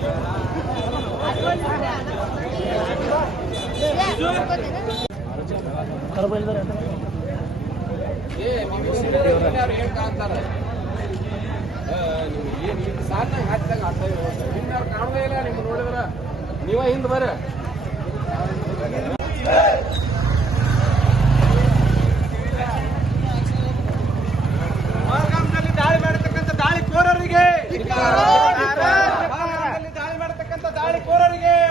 ವ್ರುತ್ತಾರೆ ಸಾಧನೆ ಹಾಕ್ತ ಆಗ್ತಾ ಇರೋದು ನಿನ್ನೆ ಅವ್ರು ಕಾಣದೇ ಇಲ್ಲ ನಿಮ್ ನೋಡಿದ್ರೆ ನೀವೇ ಹಿಂದೆ ಬರ್ರೆ